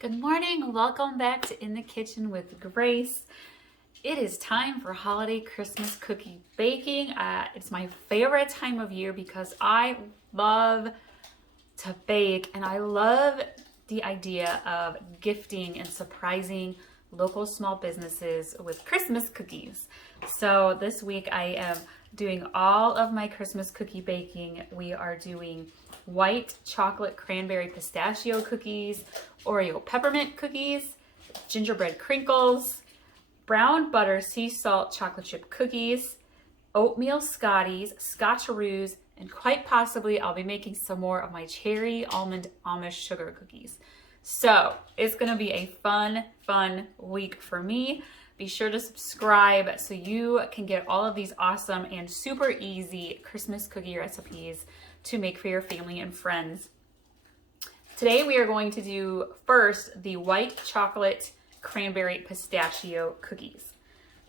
Good morning, welcome back to In the Kitchen with Grace. It is time for holiday Christmas cookie baking. It's my favorite time of year because I love to bake and I love the idea of gifting and surprising local small businesses with Christmas cookies. So this week I am doing all of my Christmas cookie baking. We are doing white chocolate cranberry pistachio cookies, Oreo peppermint cookies, gingerbread crinkles, brown butter sea salt chocolate chip cookies, oatmeal Scotties, scotcheroos, and quite possibly I'll be making some more of my cherry almond Amish sugar cookies. So it's gonna be a fun week for me. Be sure to subscribe so you can get all of these awesome and super easy Christmas cookie recipes to make for your family and friends. Today we are going to do first the white chocolate cranberry pistachio cookies.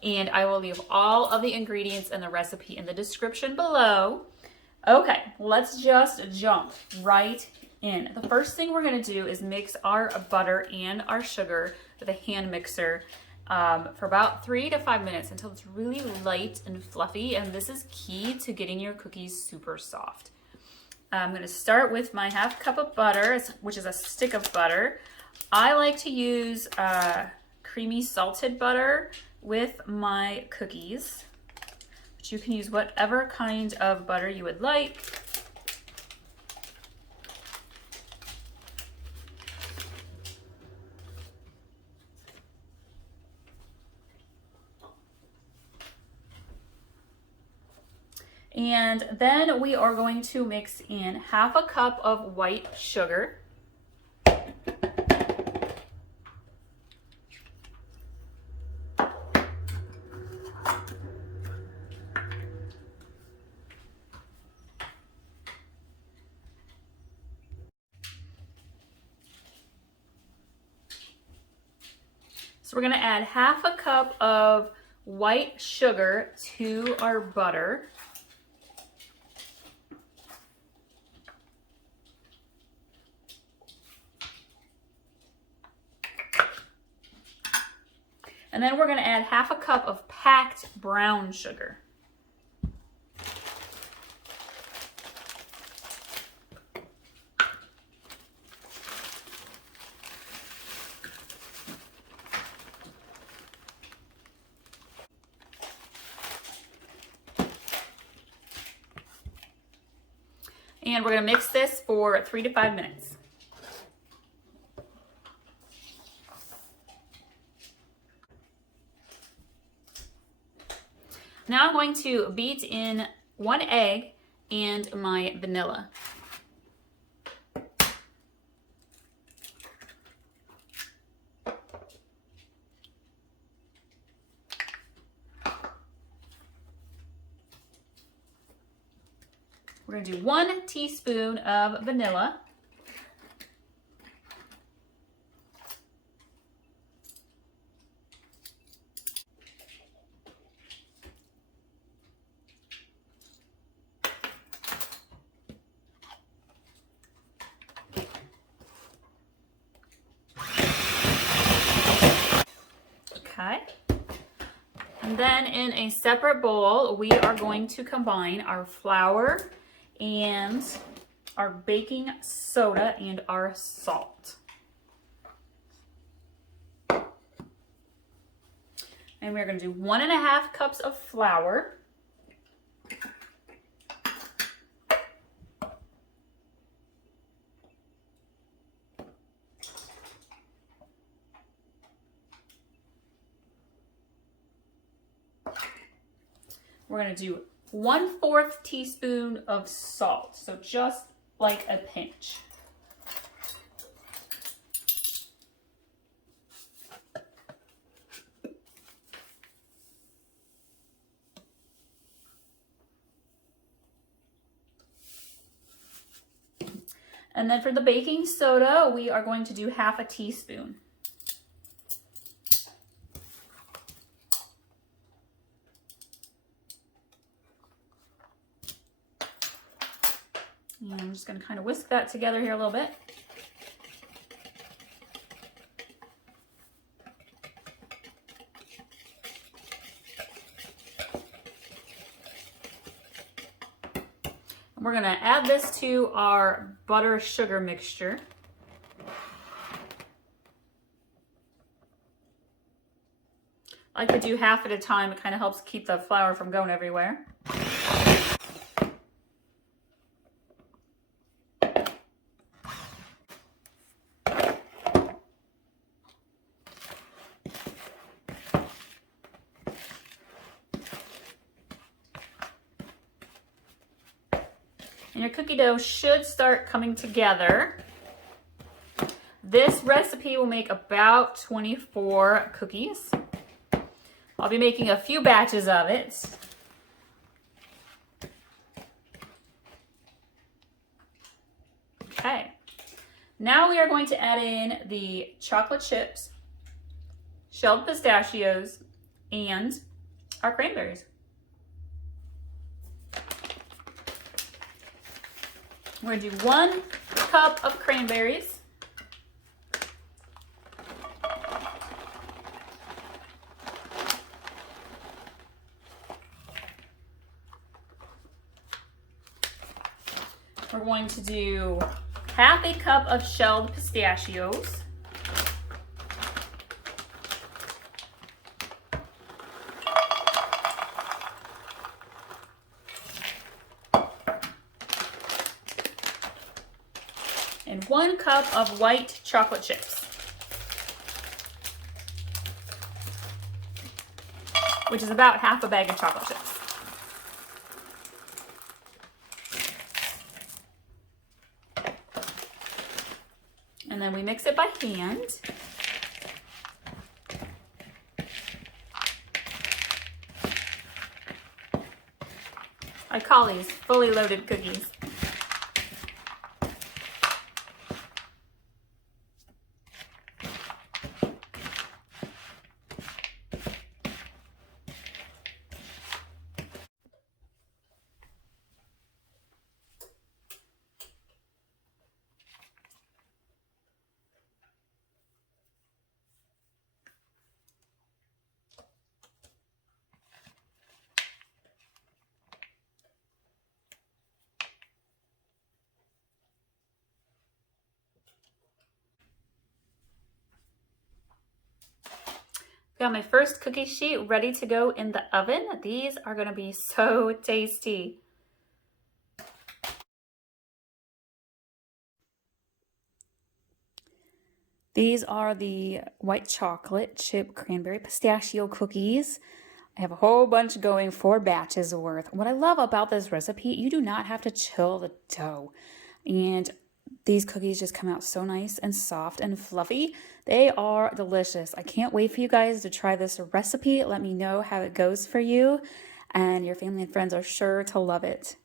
And I will leave all of the ingredients and the recipe in the description below. Okay, let's just jump right in. The first thing we're gonna do is mix our butter and our sugar with a hand mixer for about 3 to 5 minutes until it's really light and fluffy. And this is key to getting your cookies super soft. I'm going to start with my half cup of butter, which is a stick of butter. I like to use creamy salted butter with my cookies, but you can use whatever kind of butter you would like. And then we are going to mix in half a cup of white sugar. So we're going to add half a cup of white sugar to our butter. And then we're going to add half a cup of packed brown sugar. And we're going to mix this for 3 to 5 minutes. Now I'm going to beat in 1 egg and my vanilla. We're going to do 1 teaspoon of vanilla. Okay. And then in a separate bowl, we are going to combine our flour and our baking soda and our salt. And we're going to do 1.5 cups of flour. We're going to do 1/4 teaspoon of salt, so just like a pinch. And then for the baking soda, we are going to do 1/2 teaspoon. And I'm just going to kind of whisk that together here a little bit. We're gonna add this to our butter sugar mixture. I like to do half at a time. It kind of helps keep the flour from going everywhere. And your cookie dough should start coming together. This recipe will make about 24 cookies. I'll be making a few batches of it. Okay. Now we are going to add in the chocolate chips, shelled pistachios, and our cranberries. We're going to do 1 cup of cranberries. We're going to do half a cup of shelled pistachios. And 1 cup of white chocolate chips, which is about half a bag of chocolate chips. And then we mix it by hand. I call these fully loaded cookies. Got my first cookie sheet ready to go in the oven. These are going to be so tasty. These are the white chocolate chip cranberry pistachio cookies. I have a whole bunch going, 4 batches worth. What I love about this recipe, you do not have to chill the dough. And these cookies just come out so nice and soft and fluffy. They are delicious. I can't wait for you guys to try this recipe. Let me know how it goes for you. And your family and friends are sure to love it.